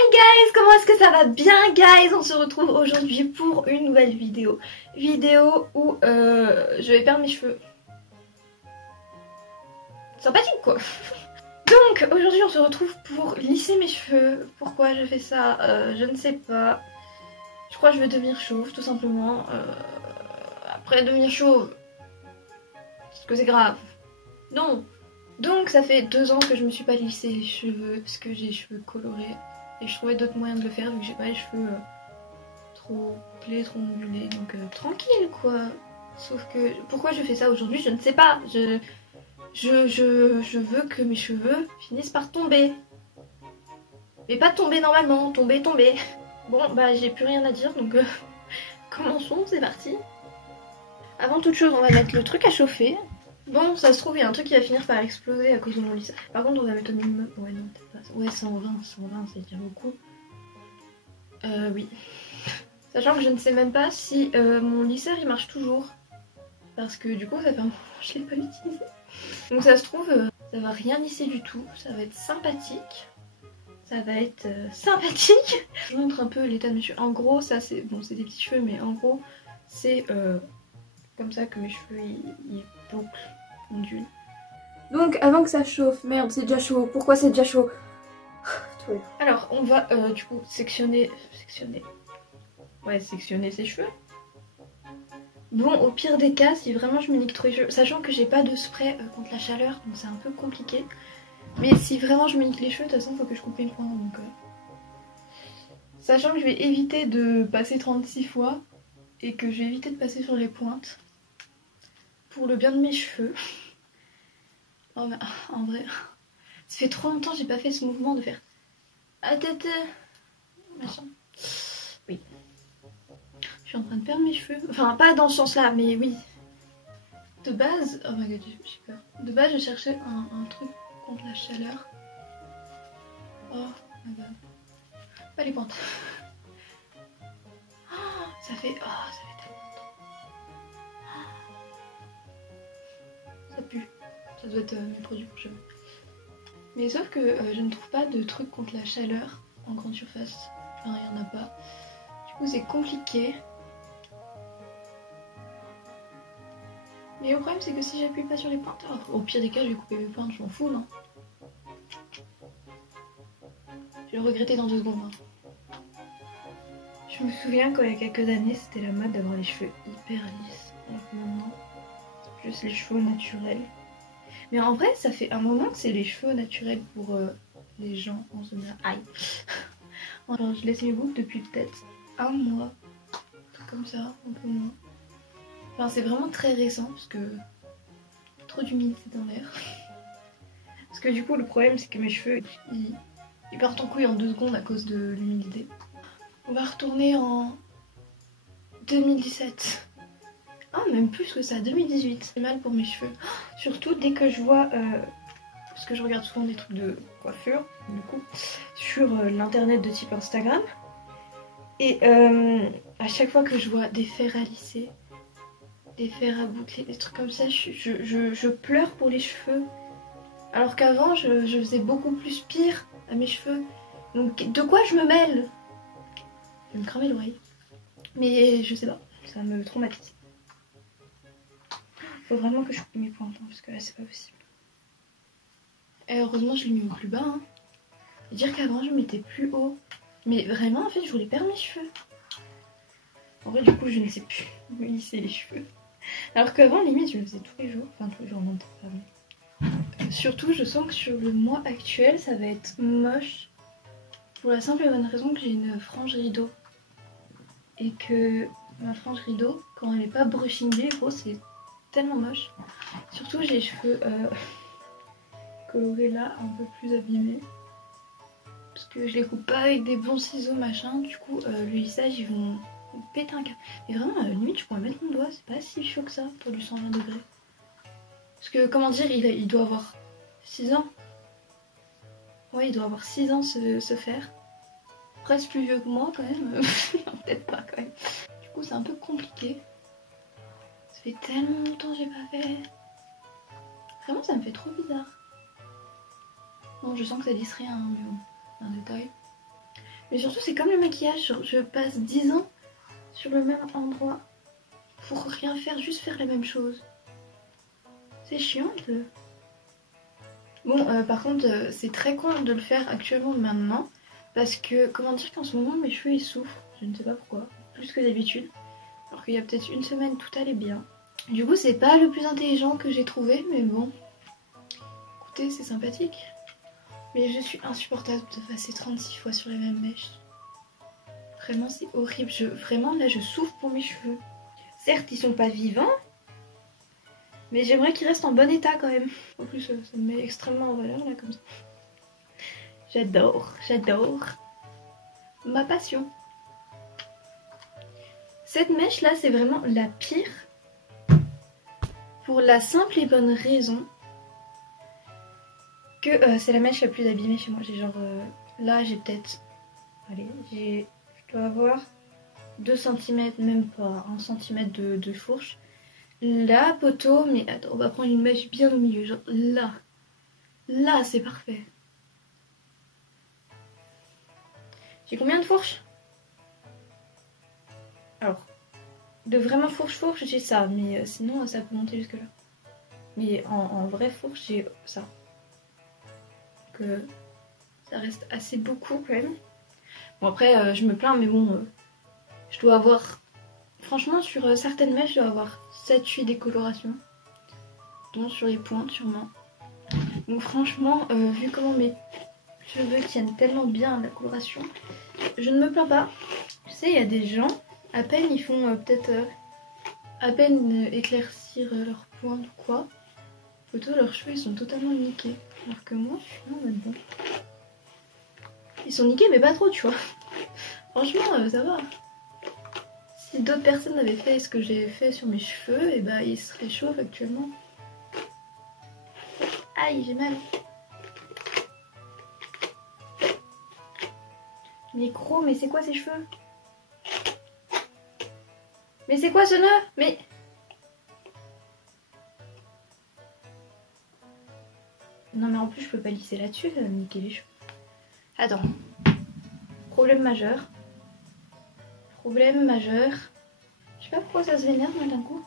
Hi guys, comment est-ce que ça va bien guys? On se retrouve aujourd'hui pour une nouvelle vidéo. Vidéo où je vais perdre mes cheveux. Sympathique quoi. Donc aujourd'hui on se retrouve pour lisser mes cheveux. Pourquoi je fais ça? Je ne sais pas. Je crois que je vais devenir chauve tout simplement. Après devenir chauve, est-ce que c'est grave? Non. Donc ça fait 2 ans que je me suis pas lissé les cheveux parce que j'ai les cheveux colorés. Et je trouvais d'autres moyens de le faire vu que j'ai pas les cheveux trop clés, trop ondulés. Donc tranquille quoi. Sauf que pourquoi je fais ça aujourd'hui je ne sais pas. Je veux que mes cheveux finissent par tomber. Mais pas tomber normalement, tomber. Bon bah j'ai plus rien à dire donc commençons, c'est parti. Avant toute chose on va mettre le truc à chauffer. Bon ça se trouve il y a un truc qui va finir par exploser à cause de mon lissage. Par contre on va mettre au minimum. Ouais non peut-être pas. Ouais 120 c'est déjà beaucoup. Oui. Sachant que je ne sais même pas si mon lisseur il marche toujours. Parce que du coup ça fait un moment que je l'ai pas utilisé. Donc ça se trouve ça va rien lisser du tout. Ça va être sympathique. Ça va être sympathique. Je vous montre un peu l'état de mes cheveux. En gros ça c'est bon c'est des petits cheveux mais en gros c'est comme ça que mes cheveux ils bouclent, ondulent. Donc avant que ça chauffe, merde c'est déjà chaud. Pourquoi c'est déjà chaud? Alors on va du coup sectionner ses cheveux. Bon au pire des cas si vraiment je me nique trop les cheveux, sachant que j'ai pas de spray contre la chaleur donc c'est un peu compliqué. Mais si vraiment je me nique les cheveux de toute façon faut que je coupe les points donc sachant que je vais éviter de passer 36 fois et que je vais éviter de passer sur les pointes pour le bien de mes cheveux. Oh, mais, en vrai ça fait trop longtemps que j'ai pas fait ce mouvement de faire machin. Oui. Je suis en train de perdre mes cheveux. Enfin, pas dans ce sens-là, mais oui. De base, oh my god, j'ai peur. De base, je cherchais un truc contre la chaleur. Oh my god. Pas les pointes. Oh, ça fait tellement longtemps. Ça pue. Ça doit être mes produits pour cheveux. Mais sauf que je ne trouve pas de truc contre la chaleur en grande surface. Enfin, il n'y en a pas. Du coup, c'est compliqué. Mais le problème c'est que si j'appuie pas sur les pointes, alors, au pire des cas je vais couper mes pointes, je m'en fous non. Je vais le regretter dans 2 secondes. Hein. Je me souviens quand il y a quelques années c'était la mode d'avoir les cheveux hyper lisses. Alors que maintenant, juste les cheveux naturels. Mais en vrai ça fait un moment que c'est les cheveux naturels pour les gens en général. Aïe. Alors je laisse mes boucles depuis peut-être 1 mois. Tout comme ça, un peu moins. Enfin c'est vraiment très récent parce que trop d'humidité dans l'air. Parce que du coup le problème c'est que mes cheveux ils partent en couille en 2 secondes à cause de l'humidité. On va retourner en 2017. Ah même plus que ça, 2018. C'est mal pour mes cheveux. Surtout dès que je vois, parce que je regarde souvent des trucs de coiffure du coup, sur l'internet de type Instagram. Et à chaque fois que je vois des fers à lisser, des fers à boucler, des trucs comme ça, je pleure pour les cheveux. Alors qu'avant, je faisais beaucoup plus pire à mes cheveux. Donc de quoi je me mêle? Je vais me cramer l'oreille. Mais je sais pas, ça me traumatise. Faut vraiment que je coupe mes pointes, hein, parce que là c'est pas possible. Et heureusement je l'ai mis au plus bas. Hein. Et dire qu'avant je mettais plus haut. Mais vraiment en fait je voulais perdre mes cheveux. En vrai du coup je ne sais plus me lisser les cheveux. Alors qu'avant limite je le faisais tous les jours. Enfin tous les jours non pas mais... Surtout je sens que sur le mois actuel ça va être moche. Pour la simple et bonne raison que j'ai une frange rideau. Et que ma frange rideau quand elle est pas brushingée gros c'est tellement moche. Surtout j'ai les cheveux colorés là un peu plus abîmés. Parce que je les coupe pas avec des bons ciseaux machin. Du coup le lissage ils vont péter un câble. Mais vraiment à la limite je pourrais mettre mon doigt. C'est pas si chaud que ça pour du 120 degrés. Parce que comment dire il doit avoir 6 ans. Ouais il doit avoir 6 ans ce fer. Presque plus vieux que moi quand même. Non peut-être pas quand même. Du coup c'est un peu compliqué. Ça fait tellement longtemps que j'ai pas fait. Vraiment ça me fait trop bizarre. Non je sens que ça lisse rien mais bon, c'est un détail. Mais surtout c'est comme le maquillage, genre, je passe 10 ans sur le même endroit pour rien faire, juste faire la même chose. C'est chiant un peu. Bon, par contre, c'est très con de le faire actuellement maintenant. Parce que, comment dire qu'en ce moment, mes cheveux ils souffrent. Je ne sais pas pourquoi. Plus que d'habitude. Alors qu'il y a peut-être une semaine, tout allait bien. Du coup, c'est pas le plus intelligent que j'ai trouvé, mais bon. Écoutez, c'est sympathique. Mais je suis insupportable de passer 36 fois sur les mêmes mèches. Vraiment, c'est horrible. Vraiment, là, je souffre pour mes cheveux. Certes, ils sont pas vivants. Mais j'aimerais qu'ils restent en bon état quand même. En plus, ça me met extrêmement en valeur, là, comme ça. J'adore, j'adore. Ma passion. Cette mèche là, c'est vraiment la pire. Pour la simple et bonne raison que c'est la mèche la plus abîmée chez moi. J'ai genre... là, j'ai peut-être... Allez, je dois avoir 2 cm, même pas 1 cm de fourche. Là, poteau, mais attends, on va prendre une mèche bien au milieu. Genre là. Là, c'est parfait. J'ai combien de fourches? Alors, de vraiment fourche, j'ai ça, mais sinon ça peut monter jusque là. Mais en vraie fourche, j'ai ça. Donc ça reste assez beaucoup quand même. Bon après, je me plains, mais bon, je dois avoir... Franchement, sur certaines mèches, je dois avoir 7-8 décolorations. Dont sur les pointes, sûrement. Donc franchement, vu comment mes cheveux tiennent tellement bien à la coloration, je ne me plains pas. Tu sais, il y a des gens, à peine ils font peut-être à peine éclaircir leurs pointes ou quoi, plutôt leurs cheveux ils sont totalement niqués. Alors que moi, je suis en mode bon. Ils sont niqués mais pas trop, tu vois. Franchement, ça va. Si d'autres personnes avaient fait ce que j'ai fait sur mes cheveux, et bah ils seraient chauves actuellement. Aïe, j'ai mal. Micro, mais c'est quoi ces cheveux? Mais c'est quoi ce nœud? Mais... Non mais en plus je peux pas lisser là-dessus, ça va me niquer les cheveux. Attends. Problème majeur. Problème majeur. Je sais pas pourquoi ça se vénère moi d'un coup.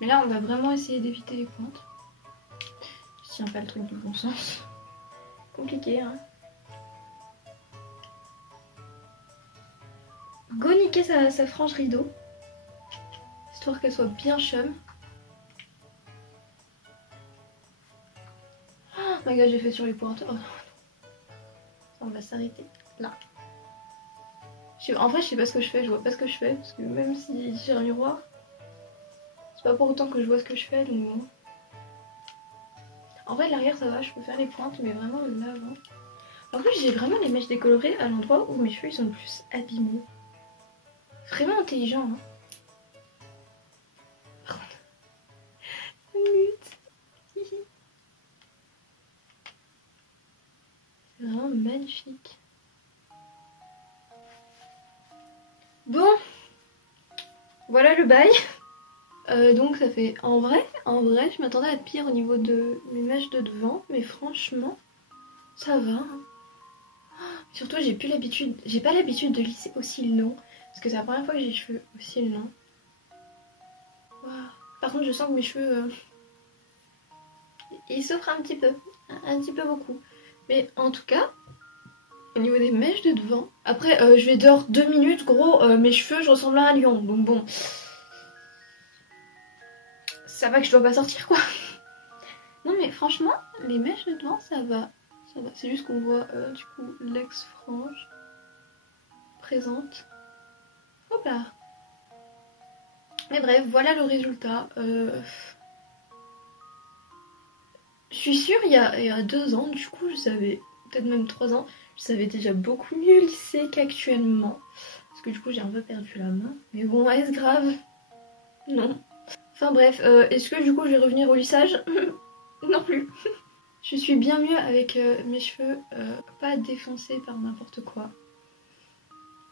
Mais là on va vraiment essayer d'éviter les pointes. Je tiens pas le truc du bon sens. Compliqué hein. Go niquer sa frange rideau. Histoire qu'elle soit bien chum. Oh my god, j'ai fait sur les pointes. Oh. On va s'arrêter là. En vrai, je sais pas ce que je fais, je vois pas ce que je fais. Parce que même si j'ai un miroir, c'est pas pour autant que je vois ce que je fais. Donc bon. En vrai, l'arrière ça va, je peux faire les pointes, mais vraiment l'avant. En plus, j'ai vraiment les mèches décolorées à l'endroit où mes cheveux ils sont le plus abîmés. Vraiment intelligent, hein. C'est vraiment magnifique. Bon, voilà le bail. Donc ça fait... En vrai, je m'attendais à être pire au niveau de mes mèches de devant, mais franchement, ça va. Hein. Surtout, j'ai pas l'habitude de lisser aussi long, parce que c'est la première fois que j'ai les cheveux aussi longs. Wow. Par contre, je sens que mes cheveux, ils souffrent un petit peu beaucoup. Mais en tout cas, au niveau des mèches de devant, après, je vais dehors 2 minutes, gros, mes cheveux, je ressemble à un lion, donc bon. Ça va que je dois pas sortir quoi. Non mais franchement, les mèches de devant ça va. Ça va. C'est juste qu'on voit du coup l'ex-frange présente. Hop là. Mais bref, voilà le résultat. Je suis sûre il y a 2 ans, du coup je savais, peut-être même 3 ans, je savais déjà beaucoup mieux lisser qu'actuellement. Parce que du coup j'ai un peu perdu la main. Mais bon, est-ce grave? Non. Enfin bref, est-ce que du coup je vais revenir au lissage? Non plus. Je suis bien mieux avec mes cheveux pas défoncés par n'importe quoi.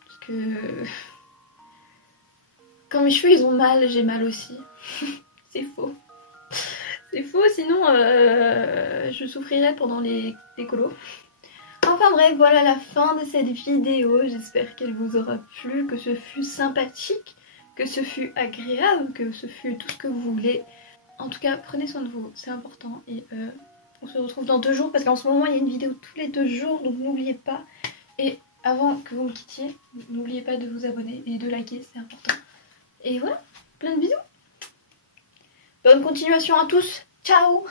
Parce que quand mes cheveux ils ont mal, j'ai mal aussi. C'est faux. C'est faux, sinon je souffrirais pendant les colos. Enfin bref, voilà la fin de cette vidéo. J'espère qu'elle vous aura plu, que ce fut sympathique, que ce fut agréable, que ce fut tout ce que vous voulez. En tout cas, prenez soin de vous, c'est important. Et on se retrouve dans 2 jours parce qu'en ce moment il y a une vidéo tous les 2 jours, donc n'oubliez pas. Et avant que vous me quittiez, n'oubliez pas de vous abonner et de liker, c'est important. Et voilà, plein de bisous. Bonne continuation à tous. Ciao!